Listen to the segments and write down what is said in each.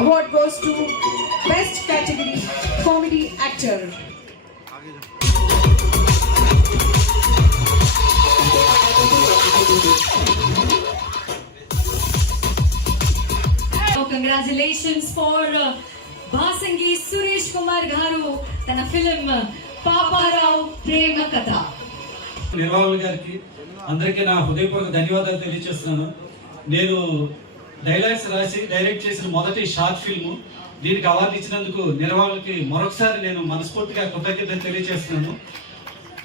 Award goes to Best Category Comedy Actor. Congratulations for Basangi Suresh Kumar Garu తన film Paparao ప్రేమ కథ. నిర్వాహకులు గారికి అందరికీ నా హృదయపూర్వక ధన్యవాదాలు తెలియజేస్తున్నాను. నేను డైలాగ్స్ రాసి డైరెక్ట్ చేసిన మొదటి షార్ట్ ఫిల్మ్, దీనికి అవార్డు ఇచ్చినందుకు నిర్వాహకులకి మరొకసారి నేను మనస్ఫూర్తిగా కృతజ్ఞతలు తెలియజేస్తున్నాను.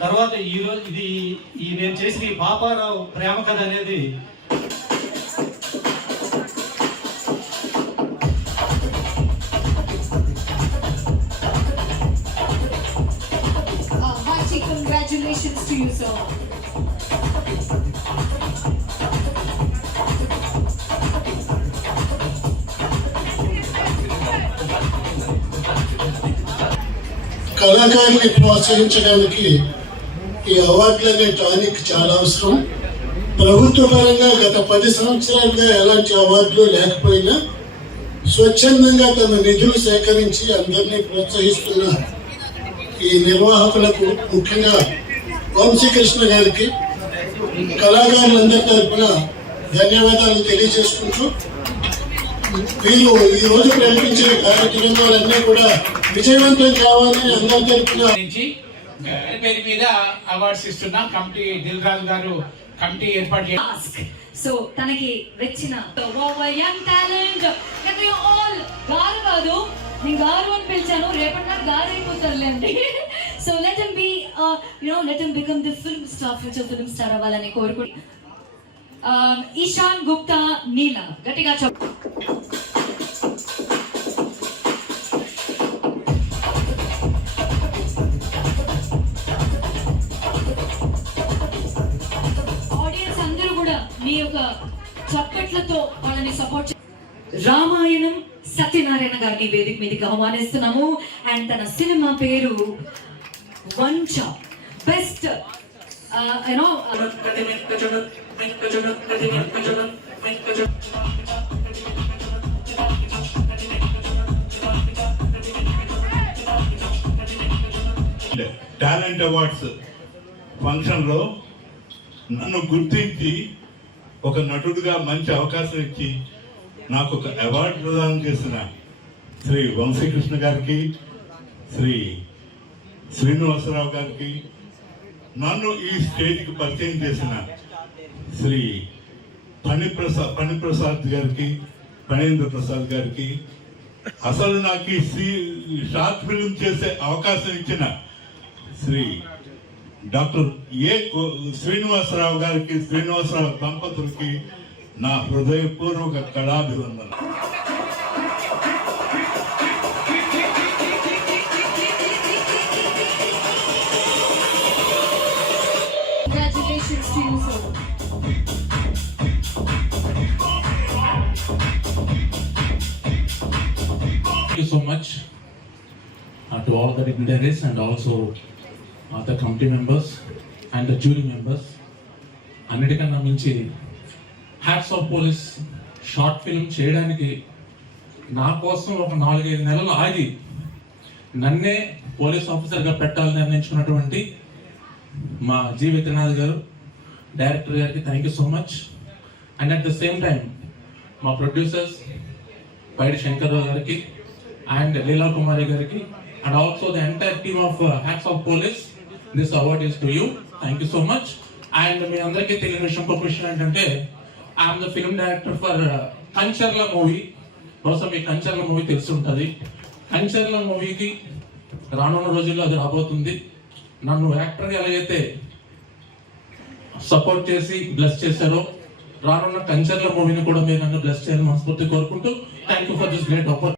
తర్వాత ఈరోజు నేను చేసిన ఈ పాపారావు ప్రేమ కథ అనేది Congratulations to you, sir. కళాకారుని ప్రోత్సహించడానికి ఈ అవార్డులనే టానిక్ చాలా అవసరం. ప్రభుత్వ పరంగా గత 10 సంవత్సరాలుగా ఎలాంటి అవార్డులు లేకపోయినా స్వచ్ఛందంగా తమ నిధులు సేకరించి అందరినీ ప్రోత్సహిస్తున్న ఈ నిర్వాహకులకు, ముఖ్యంగా వంశీకృష్ణ గారికి, కళాకారులందరి తరఫున ధన్యవాదాలు తెలియజేసుకుంటూ, వీళ్ళు ఈరోజు ప్రకటించిన కార్యక్రమాలన్నీ కూడా విజయవంతం కావాలని అందరి తరఫున పేరు మీద అవార్డ్స్ ఇస్తున్న కమిటీ దిల్ రాజు గారు కమిటీ ఏర్పాటు చేసి సో తనకి వచ్చిన టాలెంట్ ఆల్ గారు కాదు, నేను గారు అని పిలిచాను, రేపటి నాడు గారు అయిపోతారులేండి. So let him be let him become the film star, future film star అవ్వాలని కోరుకుంటున్నాను. ఈశాన్ గుప్తా నీలా, గట్టిగా చెప్పు. ఆడియన్స్ అందరూ కూడా మీ యొక్క చప్పట్లతో వాళ్ళని సపోర్ట్. రామాయణం సత్యనారాయణ గారిని వేదిక మీదకి ఆహ్వానిస్తున్నాము. అండ్ తన సినిమా పేరు వంచ. బెస్ట్ టాలెంట్ అవార్డ్స్ ఫంక్షన్లో నన్ను గుర్తించి ఒక నటుడిగా మంచి అవకాశం ఇచ్చి నాకు ఒక అవార్డు ప్రదానం చేసిన శ్రీ వంశీకృష్ణ గారికి, శ్రీ శ్రీనివాసరావు గారికి, నన్ను ఈ స్టేజ్కి పరిచయం చేసిన శ్రీ పణిప్రసాద్ గారికి, పణేంద్ర ప్రసాద్ గారికి, అసలు నాకు ఈ షార్ట్ ఫిల్మ్ చేసే అవకాశం ఇచ్చిన శ్రీ డాక్టర్ శ్రీనివాసరావు గారికి, శ్రీనివాసరావు దంపతులకి నా హృదయపూర్వక కళాభివందన. Congratulations to you, sir. Thank you so much to all the dignitaries and also the committee members and the jury members. అన్నిటికన్నా మించి hats off police short film చేయడానికి నా కోసం ఒక 4-5 నెలలు ఆగి నన్నే పోలీస్ ఆఫీసర్గా పెట్టాలని నిర్ణయించుకున్నటువంటి మా జి విత్రనాథ్ గారు, డైరెక్టర్ గారికి thank you so much. And at the same time మా ప్రొడ్యూసర్స్ పైడి శంకర్రావు గారికి అండ్ లీలా కుమారి గారికి and also the entire team of hats off police, this award is to you. Thank you so much. And మీ అందరికీ తెలియని విషయం, ఇంకొక విషయం ఏంటంటే I'm the film director for Kancharla movie. బహుశా మీకు కంచర్ల మూవీ తెలిసి ఉంటుంది. కంచర్ల మూవీకి రానున్న రోజుల్లో అది రాబోతుంది. నన్ను యాక్టర్గా ఎలాగైతే సపోర్ట్ చేసి బ్లెస్ చేశారో, రానున్న కంచర్ల మూవీని కూడా మీరు నన్ను బ్లెస్ చేయాలని మనస్ఫూర్తి కోరుకుంటూ thank you for this great opportunity.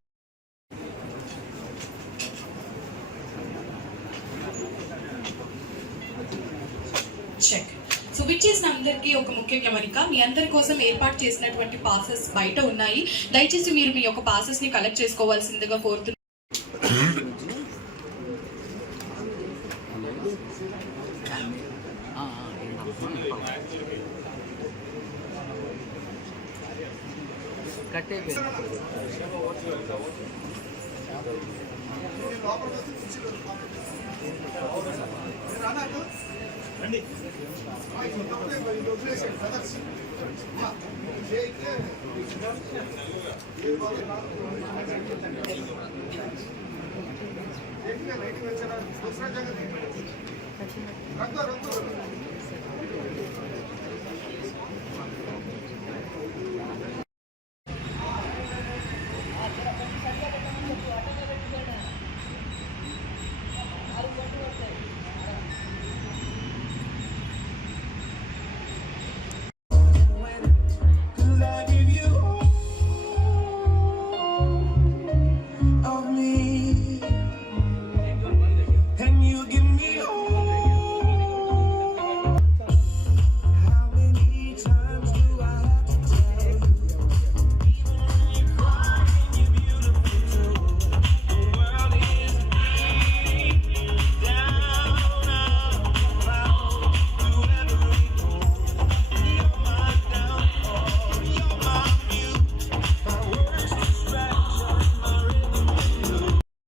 Check. So విచ్చేసిన అందరికీ ఒక ముఖ్య గమనిక, మీ అందరి కోసం ఏర్పాటు చేసినటువంటి పాసెస్ బయట ఉన్నాయి. దయచేసి మీరు మీ యొక్క పాసెస్ ని కలెక్ట్ చేసుకోవాల్సిందిగా కోరుతున్నాను.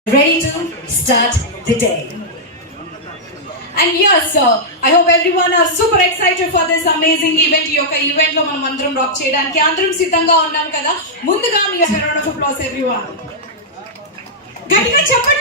Ready to start the day. And yes, I hope everyone are super excited for this amazing event. ఈ యొక్క ఈవెంట్ లో మనం అందరం రాక్ చేయడానికి అందరం సిద్ధంగా ఉన్నాం కదా. ముందుగా మీ round of applause everyone. గట్టిగా చెప్పండి.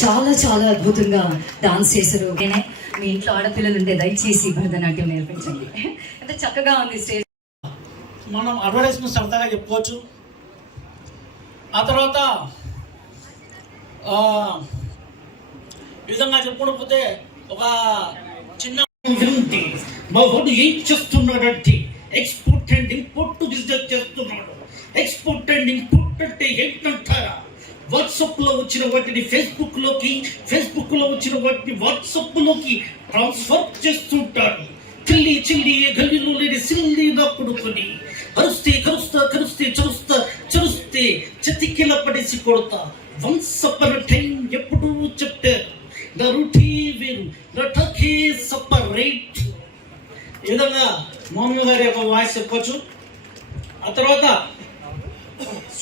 చాలా చాలా అద్భుతంగా డాన్స్ చేశారు. నేనే మీ ఇంట్లో ఆడపిల్లలు ఉంటే దయచేసి భరతనాట్యం నేర్పించండి. ఎంత చక్కగా ఉంది స్టేజ్. మనం అడ్వర్టైజ్మెంట్ సరదాగా చెప్పుకోవచ్చు. ఆ తర్వాత ఈ విధంగా చెప్పుకోకపోతే ఒక చిన్న మా వాడు ఏం చేస్తున్నాడంటే ఎక్స్పోర్ట్ అండ్ ఇంపోర్ట్ బిజినెస్ చేస్తున్నాడు. ఎక్స్పోర్ట్ అండ్ ఇంపోర్ట్ అంటే ఏంటంటారా? వాట్సాప్ లో వచ్చిన వాటిని ఫేస్బుక్ లోకి, ఫేస్బుక్ లో వచ్చిన వాటిని వాట్సాప్ లోకి ట్రాన్స్ఫర్ చేస్తుంటాడు. చిల్లి చిల్లి గల్లీలో లేని సిల్లి నా కొడుకుని అరుస్తే కరుస్తా, కరుస్తే చరుస్తా, చరుస్తే చతికిల పడేసి కొడతా. వన్స్ అపాన్ టైం ఎప్పుడు చెప్పారు, నా రూటీ వేరు, రటకే సపరేట్. ఈ విధంగా మోహన్ గారి యొక్క వాయిస్ చెప్పొచ్చు. ఆ తర్వాత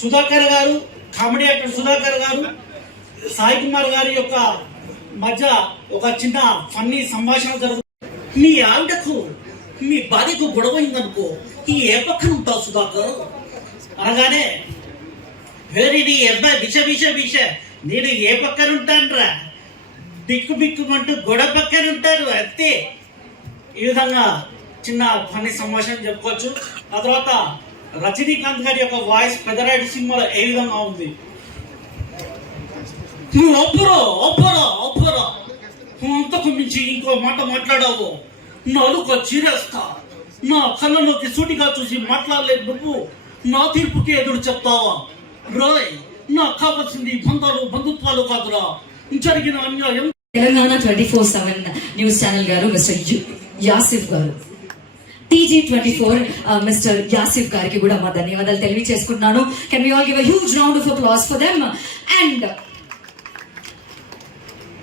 సుధాకర్ గారు, కామెడీ యాక్టర్ సుధాకర్ గారు, సాయి కుమార్ గారి యొక్క మధ్య ఒక చిన్న ఫన్నీ సంభాషణ జరుగుతుంది. మీ ఆవిడకు మీ భార్యకు గొడవ అయిందనుకో, ఈ ఏ పక్కన ఉంటావు సుధాకర్ అనగానే, వేరేది అబ్బాయి విష విష విష, నేను ఏ పక్కన ఉంటానురా, బిక్కు బిక్కుమంటూ గొడవ పక్కన ఉంటారు అంతే. ఈ విధంగా చిన్న ఫన్నీ సంభాషణ చెప్పుకోవచ్చు. ఆ తర్వాత రజనీకాంత్ గారి యొక్క వాయిస్ పెద్దరాయుడు సినిమాలో ఏ విధంగా ఉంది? నువ్వు ఒప్పరా ఒప్పరా ఒప్పరా, అంతకు మించి ఇంకో మాట మాట్లాడావు నాలుక చీరేస్తా, నా కళ్ళలోకి సూటిగా చూసి మాట్లాడలేదు నువ్వు నా తీర్పుకి ఎదురు చెప్తావా? రాయ్, నాకు కావాల్సింది బంధాలు బంధుత్వాలు కాదురా, జరిగిన అన్యాయం. తెలంగాణ 24/7 న్యూస్ ఛానల్ గారు మిస్టర్ యాసిఫ్ గారు, TG24 మిస్టర్ యాసిఫ్ గారికి కూడా మా ధన్యవాదాలు తెలియజేసుకుంటున్నాను. Can we all give a huge round of applause for them. And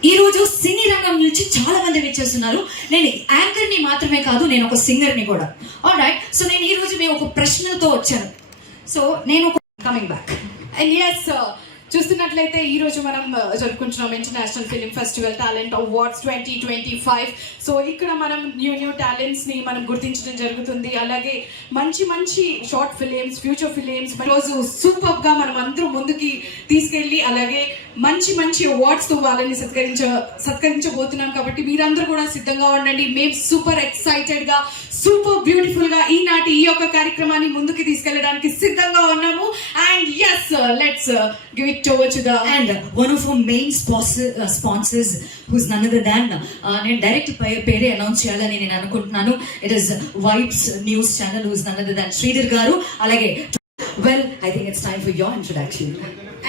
ఈ రోజు సినీ రంగం నుంచి చాలా మంది వచ్చేస్తున్నారు. నేను యాంకర్ ని మాత్రమే కాదు, నేను ఒక సింగర్ ని కూడా. ఆల్రైట్, సో నేను ఈ రోజు మేము ఒక ప్రశ్నతో వచ్చాను. సో నేను కమింగ్ బ్యాక్. అండ్ ఎస్, చూస్తున్నట్లయితే ఈ రోజు మనం జరుపుకుంటున్నాం international film festival talent awards 2025. So ఇక్కడ మనం న్యూ టాలెంట్స్ ని మనం గుర్తించడం జరుగుతుంది. అలాగే మంచి మంచి షార్ట్ ఫిలిమ్స్, ఫ్యూచర్ ఫిలిమ్స్ రోజు సూపర్ గా మనం అందరూ ముందుకి తీసుకెళ్లి అలాగే మంచి మంచి అవార్డ్స్ తో వాళ్ళని సత్కరించబోతున్నాం. కాబట్టి మీరందరూ కూడా సిద్ధంగా ఉండండి. మేము సూపర్ ఎక్సైటెడ్ గా, సూపర్ బ్యూటిఫుల్ గా ఈనాటి ఈ యొక్క కార్యక్రమాన్ని ముందుకు తీసుకెళ్లడానికి సిద్ధంగా ఉన్నాము. And yes, let's give it over to the and one of our main sponsors whose none other than, నేను డైరెక్ట్ పేరే అనౌన్స్ చేయాలని నేను అనుకుంటున్నాను. It is vibes news channel whose none other than Sridhar గారు. అలాగే well, I think it's time for your introduction.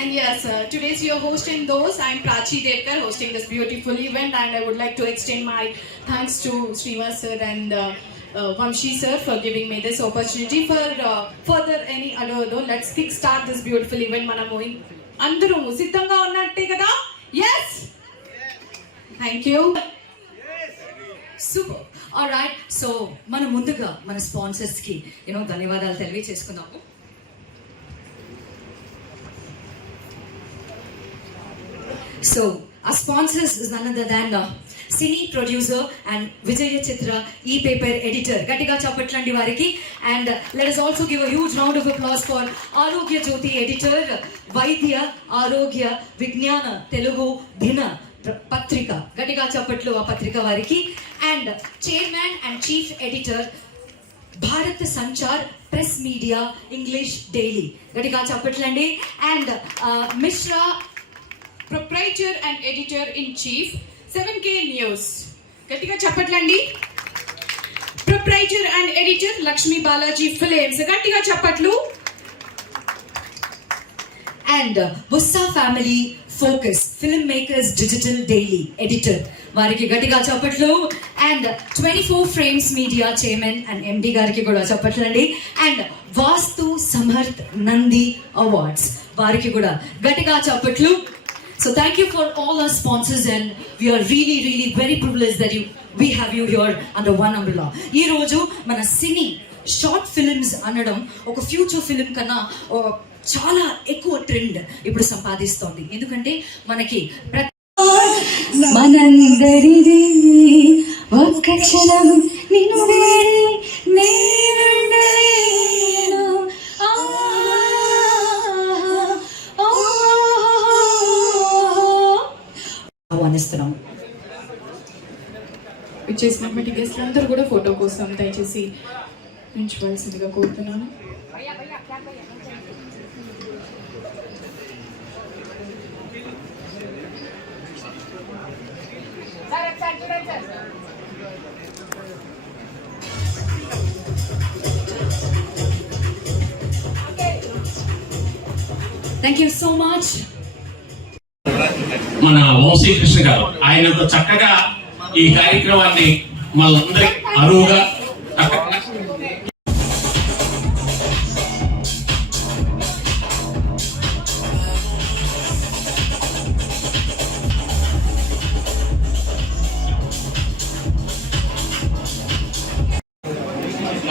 And yes, today's your host in those. I'm Prachi Devkar hosting this beautiful event, and I would like to extend my thanks to Srinivas sir and Vamshi sir for giving me this opportunity. For further any other, let's kick start this beautiful event. Manamu andaru siddhanga unnatte kada? Yes, thank you. Super. All right, so మన ముందుగా మన sponsors కి ధన్యవాదాలు తెలియజేసుకున్నాము. So our sponsors is none other than Cine producer and Vijaya Chitra e-paper editor. Gatiga chapatlandi variki. And let us also give a huge round of applause for Arogya Jyoti editor, Vaidya Arogya Vignana Telugu Dina Patrika. Gatiga chapatlu a patrika variki. And chairman and chief editor, Bharat Sanchar Press Media English Daily. Gatiga chapatlandi. And Mishra, proprietor and editor in chief, 7K News. Gatiga chapatlandi. Proprietor and editor, Lakshmi Balaji Films. Gatiga chapatlu. And Bussa Family Focus Filmmakers Digital Daily editor variki gatiga chapatlu. And 24 Frames Media chairman and MD gariki kuda chapatlandi. And Vastu Samarth Nandi Awards variki kuda gatiga chapatlu. So thank you for all our sponsors, and we are really very privileged that we have you here under one umbrella. Ee roju mana cine short films anadam oka future film kana చాలా ఎక్కువ trend ఇప్పుడు సంపాదిస్తోంది. ఎందుకంటే మనకి మనందరిది ఒక్క క్షణం నిన్ను వేడి నేనుండలేను. ఆహ్వానిస్తున్నాము. ఇచ్చేసినటువంటి గెస్ట్లు అందరూ కూడా ఫోటో కోసం దయచేసి ఉంచవలసిందిగా కోరుతున్నాను. Thank you so much. మన వంశీకృష్ణ గారు ఆయనంత చక్కగా ఈ కార్యక్రమాన్ని మనందరి అరువుగా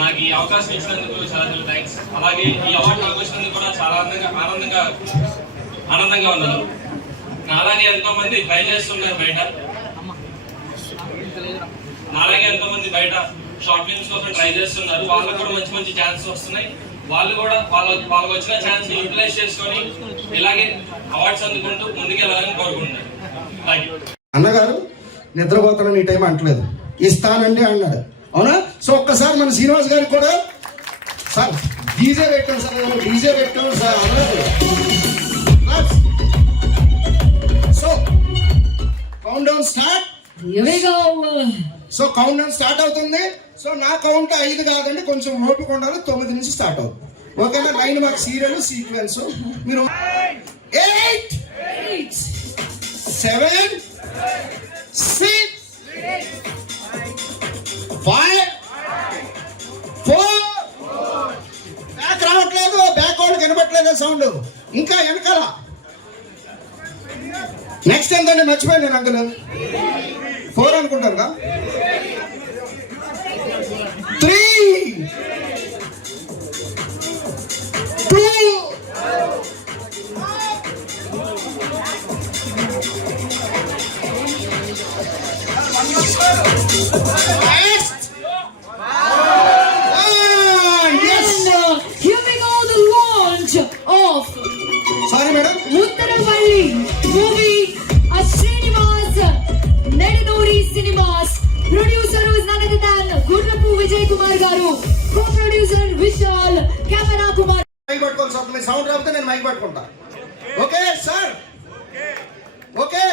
నాకు ఈ అవకాశం ఇచ్చినందుకు చాలా థ్యాంక్స్. అలాగే ఈ అవార్డు నాకు వచ్చినందుకు కూడా చాలా ఆనందంగా ఉన్నాను. నాలాగే ఎంతో మంది ట్రై చేస్తున్నారు బయట, నాలాగే ఎంతో మంది బయట షార్ట్ ఫిల్మ్స్ కోసం ట్రై చేస్తున్నారు. వాళ్ళకు కూడా మంచి మంచి ఛాన్సెస్ వస్తున్నాయి. వాళ్ళు కూడా వాళ్ళకి వచ్చిన ఛాన్స్ ని యూటిలైజ్ చేసుకొని ఇలాగే అవార్డ్స్ అందుకుంటూ ముందుకెళ్ళాలని కోరుకుంటున్నాను. Thank you. అన్నగారు నిద్రపోతానని ఈ టైం అంటలేదు, ఇస్తానండి అన్నాడు. అవునా? సో ఒక్కసారి మన శ్రీనివాస్ గారికి కూడా సార్ డీజే పెట్టాను సార్, డీజే పెట్టాను సార్ అన్నారు. So count down start. Here we go. So count down start అవుతుంది. సో నా కౌంట్ 5 కాదండి, కొంచెం ఓపిక ఉండాలి. 9 నుంచి స్టార్ట్ అవుతుంది. ఓకేనా? 9 మాకు సీరియల్ సీక్వెన్స్. మీరు 8 7 6 5 4 బ్యాక్ రావట్లేదు, బ్యాక్ వాళ్ళు కనబట్టలేదు సౌండ్. ఇంకా వెనకాల నెక్స్ట్ ఎంతండి? మర్చిపోయాను నేను అంకుల్. 4 అనుకుంటాను కదా. 3 2 Here we go, the launch of sorry madam. Uttaravalli movie Srinivas Nedinuri Cinemas. Producer is none other than Gurrapu Vijay Kumar garu. Co-producer Vishal, camera Kumar. Mic పట్టుకోవాలి sir. మీ sound రాకపోతే నేను mic పట్టుకుంటా. Okay sir? Okay,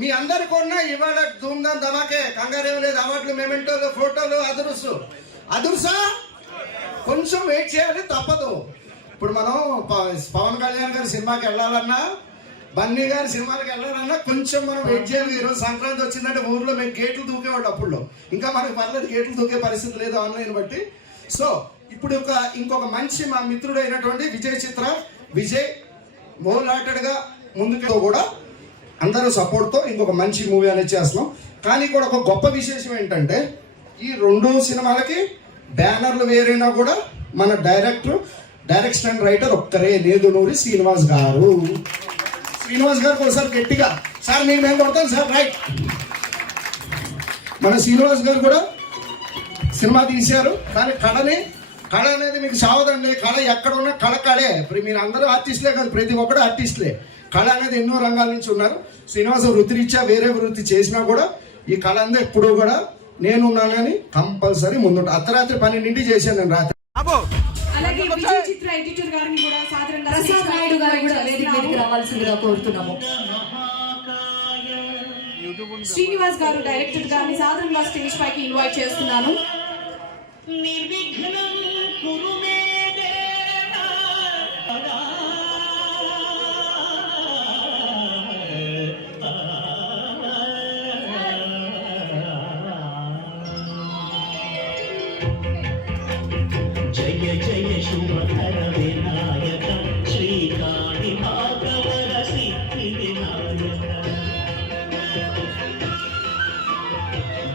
మీ అందరికి కూడా ఇవాళ ధూమ్ధామ్ ధమాకే, కంగారేం లేదు. అవార్డులు, మెమెంటోలు, ఫోటోలు, అదుర్సా కొంచెం వెయిట్ చేయాలి, తప్పదు. ఇప్పుడు మనం పవన్ కళ్యాణ్ గారి సినిమాకి వెళ్ళాలన్నా, బన్నీ గారి సినిమాకి వెళ్ళాలన్నా కొంచెం మనం వెయిట్ చేయాలి. ఈరోజు సంక్రాంతి వచ్చిందంటే ఊర్లో మేము గేట్లు దూకేవాడు. అప్పుడు ఇంకా మనకు పర్లేదు, గేట్లు దూకే పరిస్థితి లేదు ఆన్లైన్ బట్టి. సో ఇప్పుడు ఇంకొక మంచి మా మిత్రుడు అయినటువంటి విజయ్ మోలాటెడ్గా ముందుకు కూడా అందరూ సపోర్ట్తో ఇంకొక మంచి మూవీ అనేది చేస్తున్నాం. కానీ కూడా ఒక గొప్ప విశేషం ఏంటంటే, ఈ 2 సినిమాలకి బ్యానర్లు వేరైనా కూడా మన డైరెక్షన్ అండ్ రైటర్ ఒక్కరే, నేదునూరి శ్రీనివాస్ గారు. శ్రీనివాస్ గారు ఒకసారి గట్టిగా సార్ మీకు మేము కొడతాం సార్. రైట్, మన శ్రీనివాస్ గారు కూడా సినిమా తీశారు. కానీ కళ అనేది మీకు సావదండి. కళ ఎక్కడ ఉన్నా కళే. ఇప్పుడు మీరు అందరూ ఆర్టిస్టులే కాదు, ప్రతి ఒక్కరు ఆర్టిస్టులే. కళ అనేది ఎన్నో రంగాల నుంచి ఉన్నారు. శ్రీనివాస వృత్తిరీత్యా వేరే వృత్తి చేసినా కూడా ఈ కళ అంతా ఎప్పుడూ కూడా నేనున్నానని కంపల్సరీ ముందుంటా. అర్ధరాత్రి 12 చేశాను నేను రాత్రి. అలాగే విజయ్ చిత్ర ఎడిటర్ గారిని కూడా సాధారణంగా ప్రసాద్ నాయుడు గారు కూడా వేదిక మీదకి రావాల్సిందిగా కోరుతున్నాము. శ్రీనివాస్ గారు డైరెక్టర్ గారిని సాధారణంగా స్టేజ్ పైకి ఇన్వైట్ చేస్తున్నాను. జయ జయ శుభకర వినాయక శ్రీకాళి భాగవత సిద్ధి వినాయక.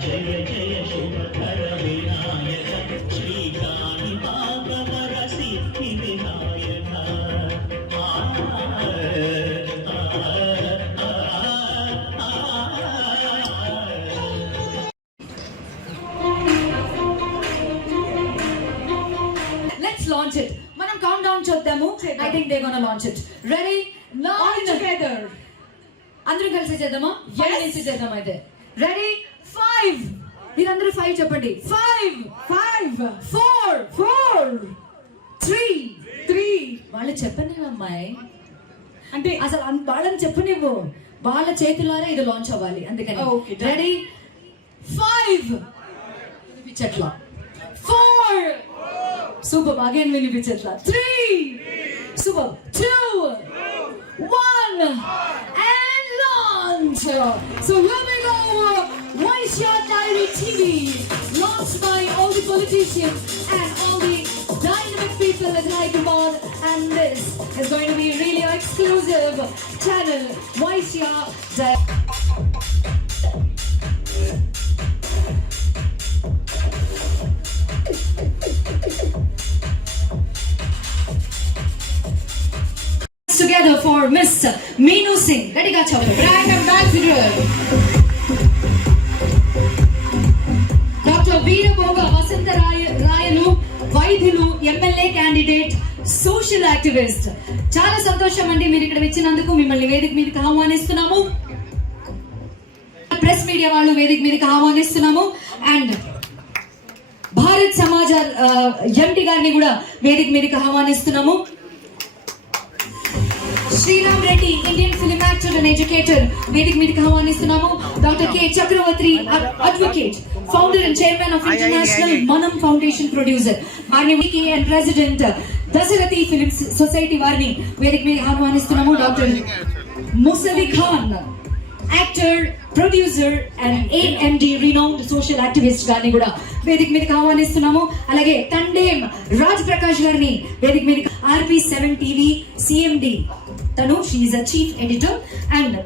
జయ జయ శుభకర వినాయక శ్రీకాళి భాగవత సిద్ధి Vinayaka. Launch it. Manam count down చేద్దాము. I think they're gonna launch it. Ready? All together. అందరూ కలిసి చేద్దామా? 5 నుంచి చేద్దాం అయితే. Ready? 5. మీరందరూ 5 చెప్పండి. 5 4 3 వాళ్ళు చెప్పండి అమ్మాయి. అంటే అసలు వాళ్ళని చెప్పనివ్వు. వాళ్ళ చేతులారా ఇది లాంచ్ అవ్వాలి. అందుకని రెడీ 5 వినిపించట్లా. 4 సూపర్, అగైన్ వినిపించట్లా. 3 super, 2 1 and launch. So here we go. Vaishya Diary TV, launched by all the politicians and all the dynamic people at High Command, and this is going to be really an exclusive channel, Vaishya Diary. Together for Miss Meenu Singh. Ready, ga chapter. Brand ambassador. Dr. Veerabhoga Vasantarayanu, వైద్యులు, MLA candidate, social activist. చాలా సంతోషం అండి మీరు ఇక్కడ వచ్చినందుకు. మిమ్మల్ని వేదిక మీదకి ఆహ్వానిస్తున్నాము. ప్రెస్ మీడియా వాళ్ళు వేదిక మీదకి ఆహ్వానిస్తున్నాము. అండ్ భారత్ సమాజ ఎంటీ గారిని కూడా వేదిక మీదకి ఆహ్వానిస్తున్నాము. Sriram Reddy, Indian film actor and educator, వేదిక మీదకి ఆహ్వానిస్తున్నాము. Doctor K Chakravarthi, advocate, founder and chairman of international Manam foundation producer, వారిని and president Dasarathi films society వారిని వేదిక మీద ఆహ్వానిస్తున్నాము. Doctor Musali Khan, actor, producer and AMD renowned social activist గారిని కూడా వేదిక మీదకి ఆహ్వానిస్తున్నాము. అలాగే తండేం రాజ్ ప్రకాష్ గారిని వేదిక మీదకి, RP7 TV CMD తను, షీఈ్ a chief editor, and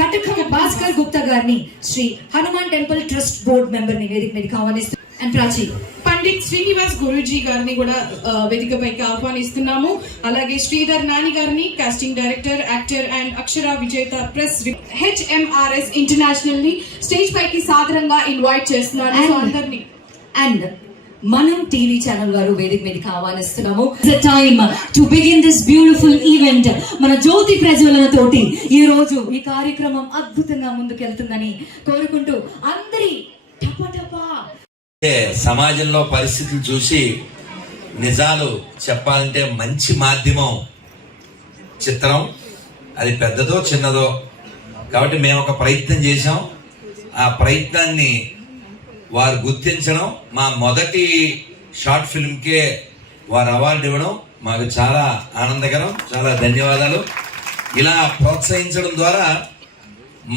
Kataka Bhaskar Gupta గారిని, Shri Hanuman temple trust board member ని వేదిక మీదకి ఆహ్వానిస్తున్నాము. అండ్ ప్రాచీ, పండిత్ శ్రీనివాస్ గురూజీ గారిని కూడా వేదికపైకి ఆహ్వానిస్తున్నాము. అలాగే శ్రీధర్ నాని గారిని, casting director, actor and Akshara Vijetha press HMRS international ని స్టేజ్ పైకి సాదరంగా ఇన్వైట్ చేస్తున్నాను. సో అందరినీ అండ్ మనం టీవీ ఛానల్ వారు వేదిక మీదకి ఆహ్వానిస్తున్నాము. Time to begin this beautiful event. మన జ్యోతి ప్రజ్వలనతోటి ఈ రోజు ఈ కార్యక్రమం అద్భుతంగా ముందుకెళ్తుందని కోరుకుంటూ అందరి టపటపా సమాజంలో పరిస్థితులు చూసి నిజాలు చెప్పాలంటే మంచి మాధ్యమం చిత్రం. అది పెద్దదో చిన్నదో కాబట్టి మేము ఒక ప్రయత్నం చేశాం. ఆ ప్రయత్నాన్ని వారు గుర్తించడం, మా మొదటి షార్ట్ ఫిల్మ్కే వారు అవార్డు ఇవ్వడం మాకు చాలా ఆనందకరం. చాలా ధన్యవాదాలు. ఇలా ప్రోత్సహించడం ద్వారా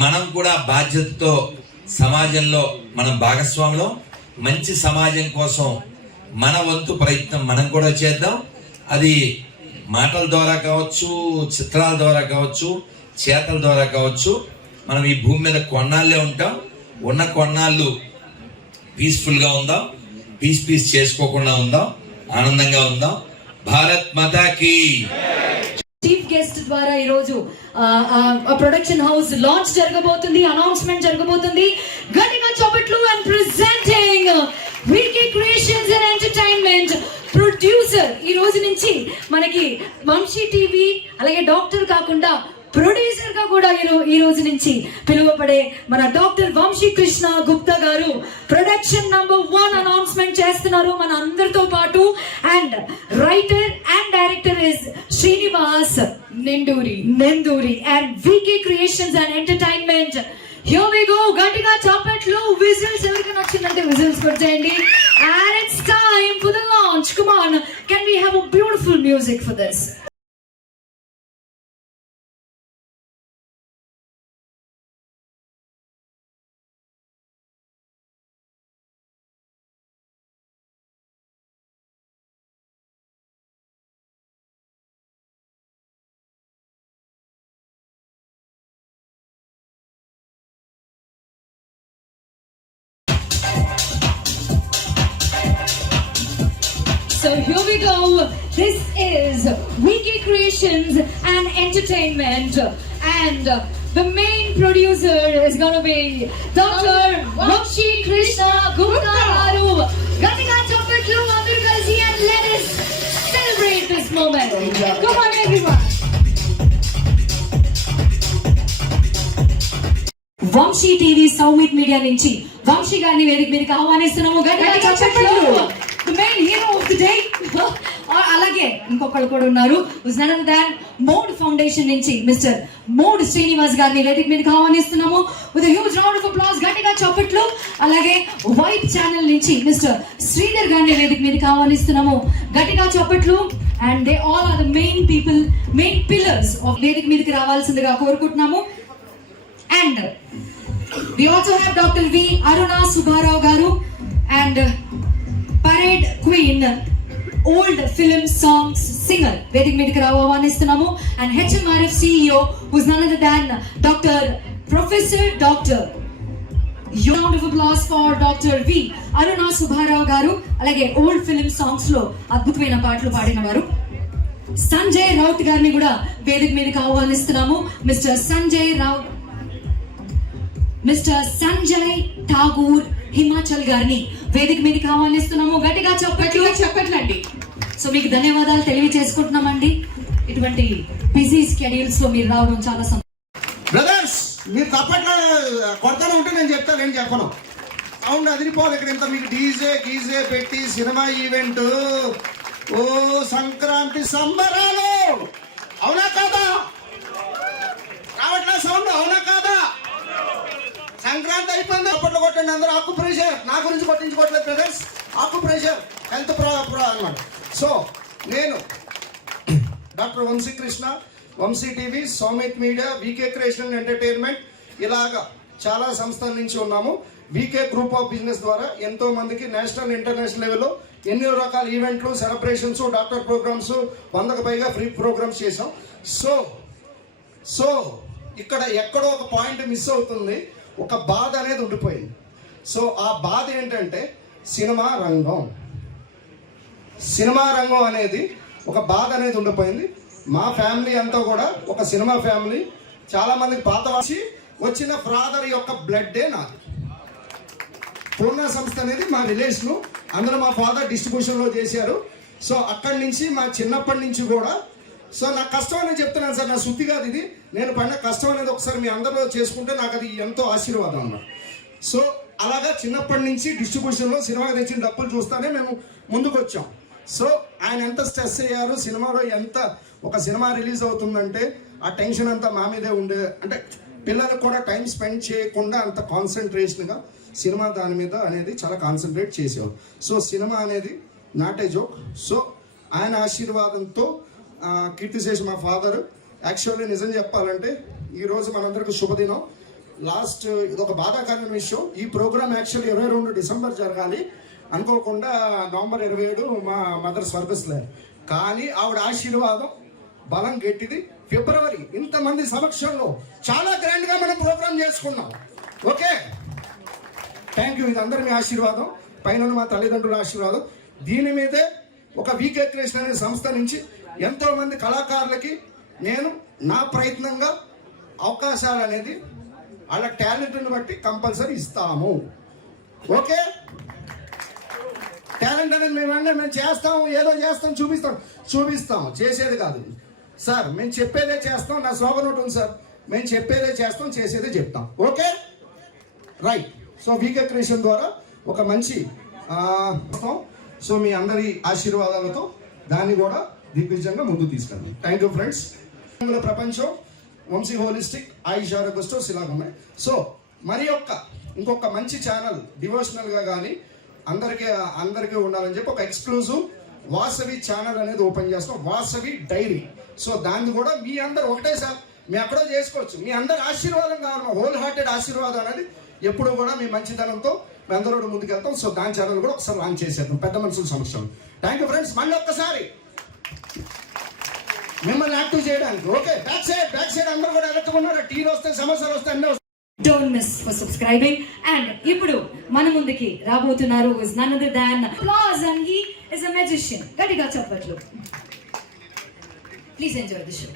మనం కూడా బాధ్యతతో సమాజంలో మనం భాగస్వాములం. మంచి సమాజం కోసం మన వంతు ప్రయత్నం మనం కూడా చేద్దాం. అది మాటల ద్వారా కావచ్చు, చిత్రాల ద్వారా కావచ్చు, చేతల ద్వారా కావచ్చు. మనం ఈ భూమి మీద కొన్నాళ్ళే ఉంటాం. ఉన్న కొన్నాళ్ళు పీస్ఫుల్గా ఉందాం, పీస్ చేసుకోకుండా ఉందాం, ఆనందంగా ఉందాం. భారత్ మాతాకి. చీఫ్ గెస్ట్ ద్వారా ఈ రోజు ప్రొడక్షన్ హౌస్ లాంచ్ జరగబోతుంది, అనౌన్స్మెంట్ జరగబోతుంది. గట్టిగా చప్పట్లు. And presenting VK creations and entertainment producer, ఈ రోజు నుంచి మనకి వంశీ టీవీ, అలాగే డాక్టర్ కాకుండా ప్రొడ్యూసర్ గా కూడా ఈ రోజు నుంచి పిలువబడే మన డాక్టర్ వంశీ కృష్ణ గుప్తా గారు ప్రొడక్షన్ నంబర్ 1 అనౌన్స్మెంట్ చేస్తున్నారు మన అందరితో పాటు. And writer and director is Srinivas Nenduri and VK creations and entertainment. Here we go. గట్టిగా చప్పట్లు, విజిల్స్. ఎవరికి నచ్చిందంటే విజిల్స్ కొట్టేయండి. And it's time for the launch. Come on. Can we have a beautiful music for this? So here we go. This is VK Creations and Entertainment, and the main producer is going to be Dr. Vanshi Krishna Gupta garu. Gatiga chappatlu andaru kalisi, and let us celebrate this moment. Come on everyone. Vamsi TV Saumit media నుంచి వంశీ గారిని వేదిక మీదకి ఆహ్వానిస్తున్నాము. గట్టిగా చప్పట్లు. The main hero of the day. అలాగే ఇంకొకళ్ళు కూడా ఉన్నారు. మోడ్ ఫౌండేషన్ నుంచి మిస్టర్ మోడ్ శ్రీనివాస్ గారిని వేదిక మీదకి ఆహ్వానిస్తున్నాము. With huge round of applause. గట్టిగా చప్పట్లు. అలాగే వైట్ ఛానల్ నుంచి మిస్టర్ శ్రీధర్ గారిని వేదిక మీదకి ఆహ్వానిస్తున్నాము. గట్టిగా చప్పట్లు. And they all are the main pillars of వేదిక మీదకి రావాల్సిందిగా కోరుకుంటున్నాము. And we also have Dr. V. Aruna Subbarao garu and Parade Queen, old film songs singer. Vedik Medika ఆహ్వానిస్తున్నాము. And HMRF CEO, who's none other than Dr. Professor Dr. Round of applause for Dr. V. Aruna Subbarao garu. అలాగే old film songs లో అద్భుతమైన పాటలు పాడిన వారు సంజయ్ రౌత్ గారిని కూడా వేదిక మీదకి ఆహ్వానిస్తున్నాము. మిస్టర్ సంజయ్ ఠాగూర్ హిమాచల్ గారిని వేదిక మీదకి ఆహ్వానిస్తున్నాము. గట్టిగా చెప్పట్లండి. సో మీకు ధన్యవాదాలు తెలియజేసుకుంటున్నామండి. ఇటువంటి బిజీ స్కెడ్యూల్స్ లో మీరు రావడం చాలా బ్రదర్స్, మీరు తప్పట్లో కొడతానే ఉంటే నేను చెప్తాను, ఏం చెప్పను. అవును, అదిరిపోవాలి. ఇక్కడ ఇంత మీకు డీజే పెట్టి సినిమా ఈవెంట్, ఓ సంక్రాంతి సంబరాలు. అవునా కాదా? రావట్లే సౌండ్, అవునా కాదా? సంక్రాంతి అయిపోయింది, అప్పట్లో కొట్టండి అందరూ. ఆకు ప్రెషర్ నా గురించి కొట్టించుకోవట్లేదు బ్రదర్స్, ఆకు ప్రెషర్ హెల్త్ అనమాట. సో నేను doctor Vamsikrishna, Vamsi TV, Saumit media, VK creation entertainment, ఇలాగా చాలా సంస్థల నుంచి ఉన్నాము. వీకే గ్రూప్ ఆఫ్ బిజినెస్ ద్వారా ఎంతో మందికి నేషనల్ ఇంటర్నేషనల్ లెవెల్లో ఎన్నో రకాల ఈవెంట్లు, సెలబ్రేషన్స్, డాక్టర్ ప్రోగ్రామ్స్, 100కు పైగా ఫ్రీ ప్రోగ్రామ్స్ చేసాం. సో ఇక్కడ ఎక్కడో ఒక పాయింట్ మిస్ అవుతుంది, ఒక బాధ అనేది ఉండిపోయింది. సో ఆ బాధ ఏంటంటే సినిమా రంగం అనేది ఒక బాధ అనేది ఉండిపోయింది. మా ఫ్యామిలీ అంతా కూడా ఒక సినిమా ఫ్యామిలీ. చాలా మందికి పాత వచ్చిన ఫాదర్ యొక్క బ్లడ్డే నాది. పూర్ణ సంస్థ అనేది మా రిలేషను, అందులో మా ఫాదర్ డిస్ట్రిబ్యూషన్లో చేశారు. సో అక్కడి నుంచి మా చిన్నప్పటి నుంచి కూడా సో నా కష్టం అనేది చెప్తున్నాను సార్, నా శుద్ధి కాదు ఇది. నేను పడిన కష్టం అనేది ఒకసారి మీ అందరిలో చేసుకుంటే నాకు అది ఎంతో ఆశీర్వాదం అన్నమాట. సో అలాగా చిన్నప్పటి నుంచి డిస్ట్రిబ్యూషన్లో సినిమా తెచ్చిన డబ్బులు చూస్తానే మేము ముందుకు వచ్చాం. సో ఆయన ఎంత స్ట్రెస్ అయ్యారు, సినిమాలో ఎంత ఒక సినిమా రిలీజ్ అవుతుందంటే ఆ టెన్షన్ అంతా మా మీదే ఉండే, అంటే పిల్లలకు కూడా టైం స్పెండ్ చేయకుండా అంత కాన్సన్ట్రేషన్గా సినిమా దాని మీద అనేది చాలా కాన్సన్ట్రేట్ చేసేవారు. సో సినిమా అనేది నాట్ ఏ జోక్. సో ఆయన ఆశీర్వాదంతో కీర్తిశేష్ మా ఫాదర్. యాక్చువల్లీ నిజం చెప్పాలంటే ఈరోజు మనందరికీ శుభదినం. ఇది ఒక బాధాకరమైన విషయం. ఈ ప్రోగ్రామ్ యాక్చువల్లీ 22 డిసెంబర్ జరగాలి, అనుకోకుండా నవంబర్ 27 మా మదర్ స్వర్గస్లే. కానీ ఆవిడ ఆశీర్వాదం బలం గట్టిది. ఫిబ్రవరి ఇంతమంది సమక్షంలో చాలా గ్రాండ్గా మనం ప్రోగ్రామ్ చేసుకున్నాం. Okay, thank you. ఇది అందరి మీ ఆశీర్వాదం, పైన మా తల్లిదండ్రుల ఆశీర్వాదం. దీని మీదే ఒక వీకే క్రియేషన్ అనే సంస్థ నుంచి ఎంతో మంది కళాకారులకి నేను నా ప్రయత్నంగా అవకాశాలు అనేది వాళ్ళ టాలెంట్ని బట్టి కంపల్సరీ ఇస్తాము. ఓకే, టాలెంట్ అనేది మేము చేస్తాము, ఏదో చేస్తాం, చూపిస్తాం, చేసేది కాదు సార్. మేము చెప్పేదే చేస్తాం. నా స్లోగన్ ఒకటి ఉంది సార్, మేము చెప్పేదే చేస్తాం, చేసేదే చెప్తాం. Okay, right. సో వీకే క్రియేషన్ ద్వారా ఒక మంచి సో మీ అందరి ఆశీర్వాదాలతో దాన్ని కూడా దిగ్విజయంగా ముందు తీసుకెళ్ళండి. Thank you friends. ప్రపంచం, వంశీ హోలిస్టిక్, ఆయుష్ ఆరోగ్య స్టోర్స్ ఇలాగ ఉన్నాయి. సో మరి ఇంకొక మంచి ఛానల్ డివోషనల్గా కానీ అందరికీ ఉండాలని చెప్పి ఒక ఎక్స్క్లూజివ్ వాసవి ఛానల్ అనేది ఓపెన్ చేస్తాం, వాసవి డైరీ. సో దాన్ని కూడా మీ అందరు ఒకటే సార్ మీ ఎక్కడో చేసుకోవచ్చు. మీ అందరి ఆశీర్వాదం కావాలి, హోల్ హార్టెడ్ ఆశీర్వాదం అనేది ఎప్పుడు కూడా మీ మంచితనంతో మీ అందరూ ముందుకెళ్తాం. సో దాని ఛానల్ కూడా ఒకసారి లాంచ్ చేసేద్దాం పెద్ద మనుషుల సమక్షంలో. Thank you friends. మళ్ళీ ఒక్కసారి మిమ్మల్ని యాక్టివ్ చేయడానికి. ఓకే, బ్యాక్ సైడ్ అందరూ కూడా ఎలక్ట్రుకున్నారు. టీలు వస్తాయి, సమస్యలు వస్తాయి, అన్నీ వస్తాయి. Don't miss for subscribing. And ఇప్పుడు మన ముందుకి రాబోతున్నారు is none other than applause, and he is a magician. గట్టిగా చెప్పట్లు. Please enjoy the show.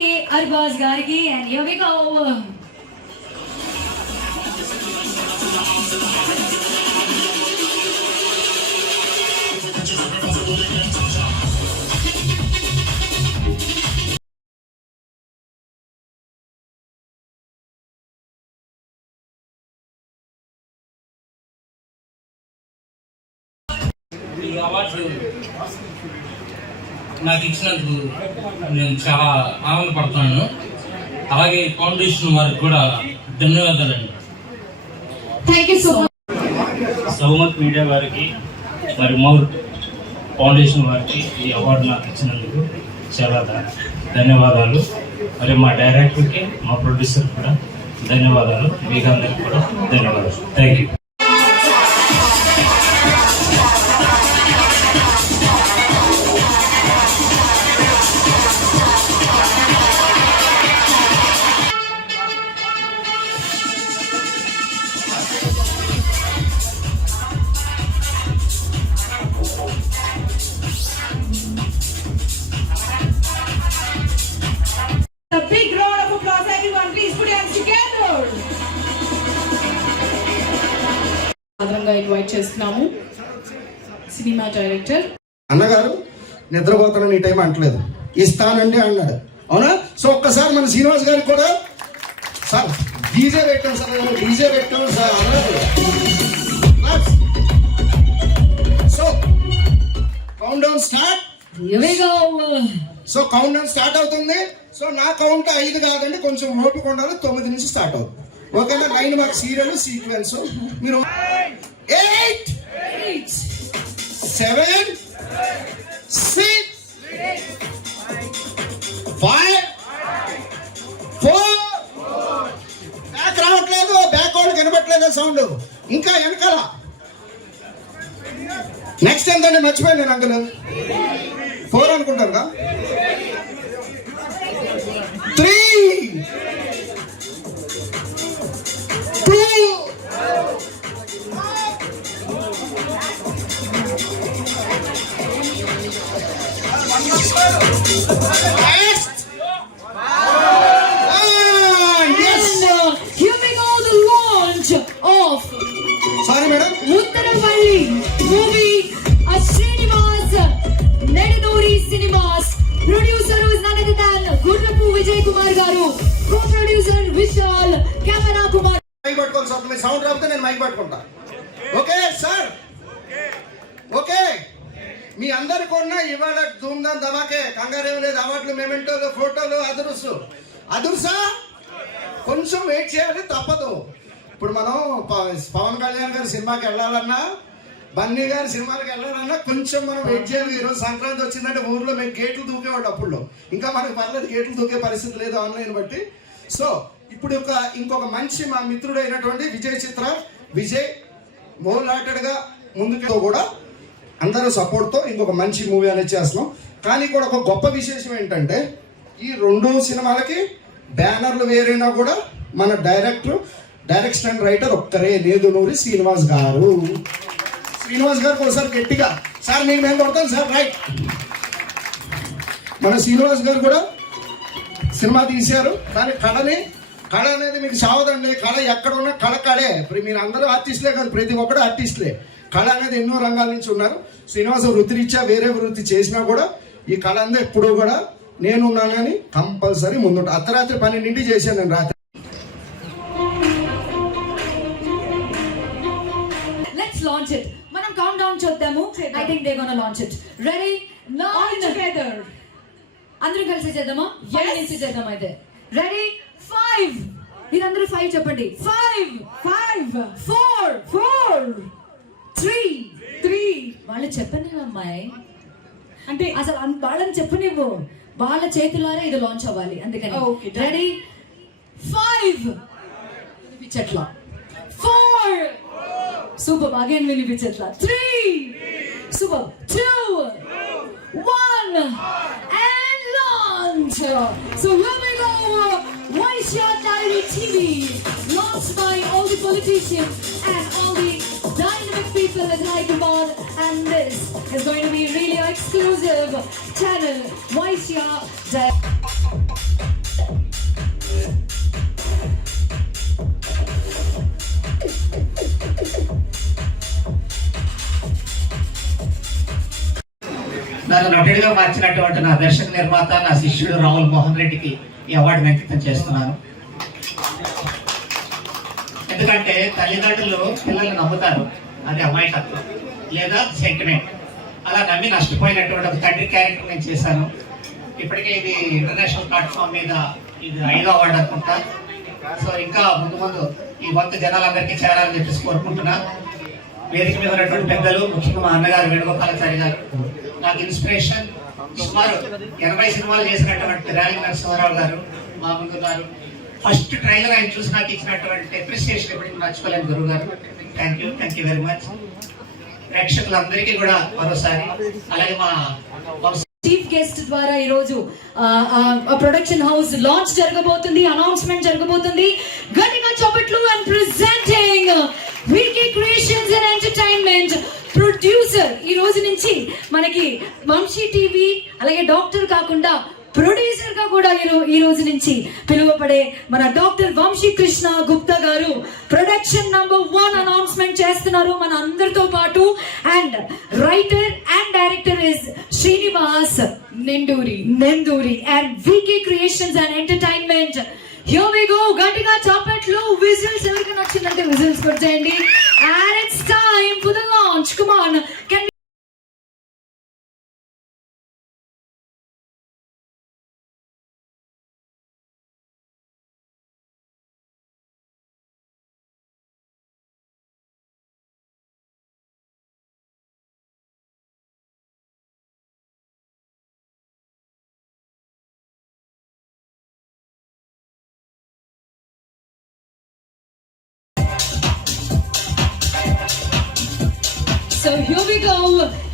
Arbaaz గారికి and here we go. ఈ అవార్డ్స్ నాకు ఇచ్చినందుకు నేను చాలా ఆనందపడుతున్నాను. అలాగే ఫౌండేషన్ వారికి కూడా ధన్యవాదాలండి. Thank you so much. Saumat media వారికి మరి మౌర్ ఫౌండేషన్ వారికి ఈ అవార్డు నాకు ఇచ్చినందుకు చాలా ధన్యవాదాలు. మరి మా డైరెక్టర్కి మా ప్రొడ్యూసర్ కూడా ధన్యవాదాలు. మీకు అందరికీ కూడా ధన్యవాదాలు. Thank you. A big round of applause, everyone. Please put your hands together. సాధారణంగా ఇన్వైట్ చేస్తున్నాము సినిమా డైరెక్టర్. అన్నగారు నిద్రపోతానని ఈ టైం అంటలేదు, ఇస్తానండి అన్నాడు. అవునా? సో ఒక్కసారి మన శ్రీనివాస్ గారికి కూడా సార్ డీజే పెట్టాం సార్, డీజే పెట్టాం సార్ అన్నారు. So count down start. Here we go. So count down start అవుతుంది. సో నా కౌంట్ 5 కాదండి, కొంచెం ఓపిక ఉండాలి. 9 నుంచి స్టార్ట్ అవుతుంది. ఓకేనా? 9 మాకు సీరియల్ సీక్వెన్స్. మీరు 8 7 6 5 4 బ్యాక్ రావట్లేదు, బ్యాక్ వాళ్ళు కనబట్టలేదు సౌండ్. ఇంకా వెనకాల నెక్స్ట్ ఎంతండి? మర్చిపోయాను నేను అంకుల్. 4 అనుకుంటారు కదా. 3 2 Here we go, the launch of sorry madam. Uttaravalli movie Srinivas Nedaduri Cinemas. Producer is none other than Gurrapu Vijay Kumar garu. Co-producer Vishal, camera Kumar. Mic పట్టుకోవాలి sir. మీరు sound రాకపోతే నేను mic పట్టుకుంటా. Okay sir? Okay. మీ అందరికి ఉన్న ఇవాళ ధూమ్ధామ్ ధమాకే, కంగారేం లేదు. అవార్డులు, మెమెంటోలు, ఫోటోలు, అదుర్సా కొంచెం వెయిట్ చేయాలి, తప్పదు. ఇప్పుడు మనం పవన్ కళ్యాణ్ గారి సినిమాకి వెళ్ళాలన్నా, బన్నీ గారి సినిమాకి వెళ్ళాలన్నా కొంచెం మనం వెయిట్ చేయాలి. ఈరోజు సంక్రాంతి వచ్చిందంటే ఊర్లో మేము గేట్లు దూకేవాడు అప్పుడు. ఇంకా మనకు పర్లేదు, గేట్లు దూకే పరిస్థితి లేదు ఆన్లైన్ బట్టి. సో ఇప్పుడు ఇంకొక మంచి మా మిత్రుడు అయినటువంటి విజయ్ మోలాటెడ్గా ముందుకు కూడా అందరూ సపోర్ట్తో ఇంకొక మంచి మూవీ అనేది చేస్తున్నాం. కానీ కూడా ఒక గొప్ప విశేషం ఏంటంటే ఈ 2 సినిమాలకి బ్యానర్లు వేరైనా కూడా మన డైరెక్షన్ అండ్ రైటర్ ఒక్కరే, నేదునూరి శ్రీనివాస్ గారు. శ్రీనివాస్ గారికి ఒకసారి గట్టిగా సార్ మీకు మేము కొడతాం సార్. రైట్. మన శ్రీనివాస్ గారు కూడా సినిమా తీశారు. కానీ కళ అనేది మీకు చావదండి. కళ ఎక్కడ ఉన్నా కళే. ఇప్పుడు మీరు అందరూ ఆర్టిస్టులే కాదు, ప్రతి ఒక్కరు ఆర్టిస్టులే. కళ అనేది ఎన్నో రంగాల నుంచి ఉన్నారు. శ్రీనివాస వృత్తిరీత్యా వేరే వృత్తి చేసినా కూడా ఈ కళ అంతా ఎప్పుడూ కూడా నేనున్నాను కానీ కంపల్సరీ ముందుంటా. అర్ధరాత్రి 12 చేశాను నేను రాత్రి. Let's launch it. మనం కౌంట్ డౌన్ చేద్దాము. I think they're gonna launch it. Ready? All together. అందరూ కలిసి చేద్దామా? 5 నుంచి చేద్దాం అయితే. Ready? 5. మీరందరూ 5 చెప్పండి. 5 4 3 వాళ్ళు చెప్పండి అమ్మాయి. అంటే అసలు వాళ్ళని చెప్పనివ్వు, వాళ్ళ చేతులారా ఇది లాంచ్ అవ్వాలి. అందుకని రెడీ 5 వినిపించట్లా, 4 సూపర్ అగైన్ వినిపించట్లా, 3 super, 2 1 and launch. So here we go. Vaishya Diary TV, launched by all the politicians and all the dynamic people at Hyderabad, and this is going to be really exclusive channel Vaishya Diary. నన్ను నటుడిగా మార్చినటువంటి నా దర్శక నిర్మాత, నా శిష్యుడు రాహుల్ మోహన్ రెడ్డికి ఈ అవార్డుని అంకితం చేస్తున్నాను. ఎందుకంటే తల్లిదండ్రులు పిల్లల్ని నమ్ముతారు, అది అమాయకత్వం లేదా సెంటిమెంట్. అలా నమ్మి నష్టపోయినటువంటి ఒక తండ్రి క్యారెక్టర్ నేను చేశాను. ఇప్పటికే ఇది ఇంటర్నేషనల్ ప్లాట్ఫామ్ మీద ఇది 5వ అవార్డు అనుకుంటా. సో ఇంకా ముందు ముందు ఈ వంతు జనాలందరికీ చేరాలని చెప్పేసి కోరుకుంటున్నా. వేదిక మీద ఉన్నటువంటి పెద్దలు, ముఖ్యంగా మా అన్నగారు వేణుగోపాలాచారి గారు నాకు ఇన్స్పిరేషన్. సుమారు 80 సినిమాలు చేసినటువంటి ర్యాలీ నరసింహారావు గారు మా ముందున్నారు. ఫస్ట్ ట్రైలర్ ఆయన చూసి నాకు ఇచ్చినటువంటి అప్రిసియేషన్ ఎప్పటికీ మర్చిపోలేను గురువు గారు. Thank you very much. ప్రేక్షకులందరికీ కూడా మరోసారి, అలాగే మా చీఫ్ గెస్ట్ ద్వారా ఈ రోజు ప్రొడక్షన్ హౌస్ లాంచ్ జరగబోతుంది, అనౌన్స్మెంట్ జరగబోతుంది. గట్టిగా చప్పట్లు. And presenting VK creations and entertainment producer ఈ రోజు నుంచి మనకి వంశీ టీవీ, అలాగే డాక్టర్ కాకుండా ప్రొడ్యూసర్ గా కూడా ఈ రోజు నుంచి పిలువబడే మన డాక్టర్ వంశీ కృష్ణ గుప్తా గారు ప్రొడక్షన్ నంబర్ 1 అనౌన్స్మెంట్ చేస్తున్నారు మన అందరితో పాటు. And writer and director is Srinivas Nenduri and VK creations and entertainment. Here we go. గట్టిగా చప్పట్లు, విజిల్స్. ఎవరికి నచ్చిందంటే విజిల్స్ కొట్టేయండి. And it's time for the launch. Come on. Can So here we go.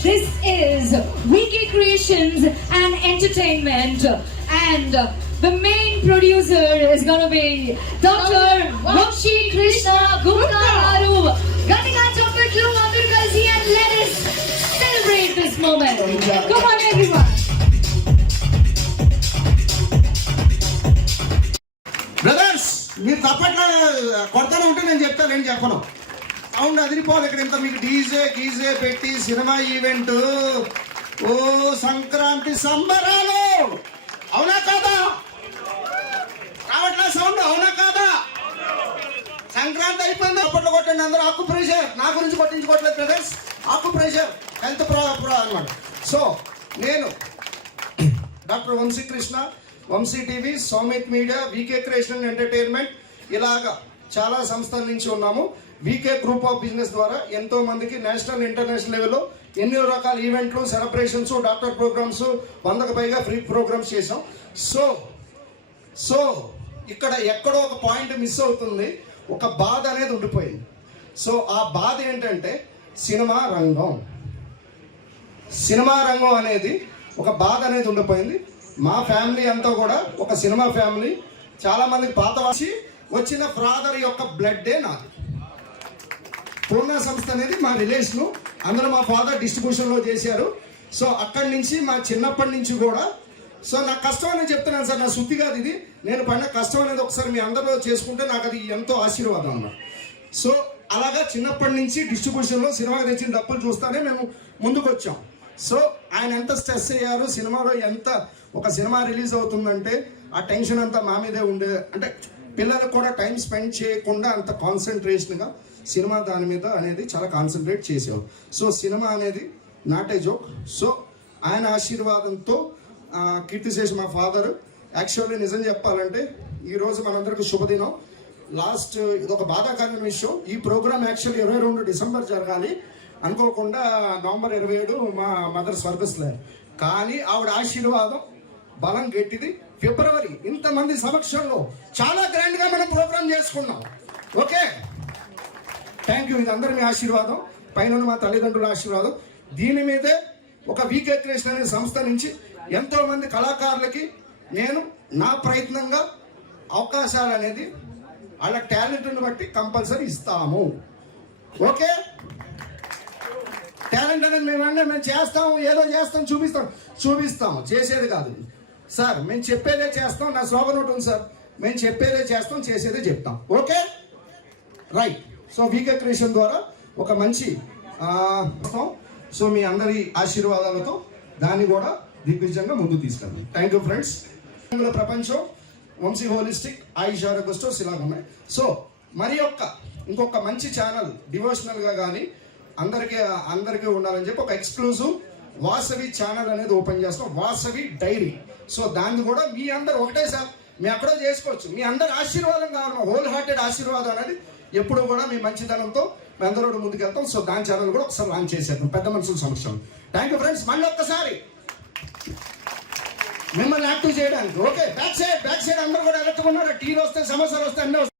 This is VK Creations and Entertainment, and the main producer is going to be Dr. Vanshi Krishna Gupta garu. Gatiga chappatlu andaru kalisi, and let us celebrate this moment. Come on everyone. Brothers, మీరు తప్పట్లో కొడతానే ఉంటే నేను చెప్తాను, ఏం చెప్పను. అవును, అదిరిపోవాలి. ఇక్కడ ఇంత మీకు గీజే పెట్టి సినిమా ఈవెంట్, ఓ సంక్రాంతి సంబరాలు, అవునా కాదా? రావట్లా సౌండ్, అవునా కాదా? సంక్రాంతి అయిపోయింది, అప్పట్లో కొట్టండి అందరూ. ఆకు ప్రెషర్ నా గురించి కొట్టించుకోవట్లేదు బ్రదర్స్, ఆకు ప్రెషర్ హెల్త్ అనమాట. సో నేను doctor Vamsi Krishna, Vamsi TV, Saumit media, VK creation entertainment, ఇలాగా చాలా సంస్థల నుంచి ఉన్నాము. వీకే గ్రూప్ ఆఫ్ బిజినెస్ ద్వారా ఎంతో మందికి నేషనల్ ఇంటర్నేషనల్ లెవెల్లో ఎన్నో రకాల ఈవెంట్లు, సెలబ్రేషన్స్, డాక్టర్ ప్రోగ్రామ్స్, 100కు పైగా ఫ్రీ ప్రోగ్రామ్స్ చేసాం. సో ఇక్కడ ఎక్కడో ఒక పాయింట్ మిస్ అవుతుంది, ఒక బాధ అనేది ఉండిపోయింది. సో ఆ బాధ ఏంటంటే సినిమా రంగం అనేది ఒక బాధ అనేది ఉండిపోయింది. మా ఫ్యామిలీ అంతా కూడా ఒక సినిమా ఫ్యామిలీ. చాలా మందికి పాత వచ్చిన ఫాదర్ యొక్క బ్లడ్డే నాది. పూర్ణ సంస్థ అనేది మా రిలేషను, అందులో మా ఫాదర్ డిస్ట్రిబ్యూషన్లో చేశారు. సో అక్కడి నుంచి మా చిన్నప్పటి నుంచి కూడా, సో నాకు కష్టం అనేది చెప్తున్నాను సార్, నా శుద్ధి కాదు ఇది. నేను పడిన కష్టం అనేది ఒకసారి మీ అందరిలో చేసుకుంటే నాకు అది ఎంతో ఆశీర్వాదం అన్నమాట. సో అలాగా చిన్నప్పటి నుంచి డిస్ట్రిబ్యూషన్లో సినిమాకి తెచ్చిన డబ్బులు చూస్తానే మేము ముందుకు వచ్చాం. సో ఆయన ఎంత స్ట్రెస్ అయ్యారు, సినిమాలో ఎంత ఒక సినిమా రిలీజ్ అవుతుందంటే ఆ టెన్షన్ అంతా మా మీదే ఉండే, అంటే పిల్లలకు కూడా టైం స్పెండ్ చేయకుండా అంత కాన్సన్ట్రేషన్గా సినిమా దాని మీద అనేది చాలా కాన్సన్ట్రేట్ చేసేవారు. సో సినిమా అనేది నాట్ ఏ జోక్. సో ఆయన ఆశీర్వాదంతో కీర్తిశేష్ మా ఫాదర్, యాక్చువల్లీ నిజం చెప్పాలంటే ఈరోజు మనందరికీ శుభదినం. లాస్ట్ ఇదొక బాధాకరమైన విషయం. ఈ ప్రోగ్రామ్ యాక్చువల్లీ 22 డిసెంబర్ జరగాలి, అనుకోకుండా నవంబర్ 27 మా మదర్ స్వర్గస్థులయ్యారు. కానీ ఆవిడ ఆశీర్వాదం బలం గట్టిది. ఫిబ్రవరి ఇంతమంది సమక్షంలో చాలా గ్రాండ్గా మనం ప్రోగ్రామ్ చేసుకున్నాం. Okay, thank you. ఇది అందరి మీ ఆశీర్వాదం, పైన మా తల్లిదండ్రుల ఆశీర్వాదం. దీని మీదే ఒక వీకే క్రియేషన్ అనే సంస్థ నుంచి ఎంతో మంది కళాకారులకి నేను నా ప్రయత్నంగా అవకాశాలు అనేది వాళ్ళ టాలెంట్ని బట్టి కంపల్సరీ ఇస్తాము. ఓకే, టాలెంట్ అనేది మేము చేస్తాము, ఏదో చేస్తాం, చూపిస్తాము, చేసేది కాదు సార్. మేము చెప్పేదే చేస్తాం. నా స్లోగన్ ఒకటి ఉంది సార్, మేము చెప్పేదే చేస్తాం, చేసేదే చెప్తాం. Okay, right. సో వీకే క్రియేషన్ ద్వారా ఒక మంచి సో మీ అందరి ఆశీర్వాదాలతో దాన్ని కూడా దిగ్విజయంగా ముందుకు తీసుకెళ్తాం. Thank you friends. ప్రపంచం, వంశీ హోలిస్టిక్, ఆయుష్ ఆరోగ్య స్టోర్స్ ఇలాగ ఉన్నాయి. సో మరి ఇంకొక మంచి ఛానల్ డివోషనల్గా కానీ అందరికీ ఉండాలని చెప్పి ఒక ఎక్స్క్లూజివ్ వాసవి ఛానల్ అనేది ఓపెన్ చేస్తాం, వాసవి డైరీ. సో దాన్ని కూడా మీ అందరు ఒకటే సార్ మీ అక్కడో చేసుకోవచ్చు. మీ అందరి ఆశీర్వాదం కావాలి, హోల్ హార్టెడ్ ఆశీర్వాదం అనేది ఎప్పుడు కూడా మీ మంచితనంతో మీ అందరూ ముందుకెళ్తాం. సో దాని ఛానల్ కూడా ఒకసారి లాంచ్ చేసేద్దాం పెద్ద మనుషుల సమక్షంలో. Thank you friends. మళ్ళీ ఒక్కసారి మిమ్మల్ని యాక్టివ్ చేయడానికి. ఓకే, బ్యాక్ సైడ్ అందరూ కూడా ఎలక్ట్గా ఉన్నారు. టీలు వస్తాయి, సమస్యలు వస్తాయి, అన్నీ వస్తాయి.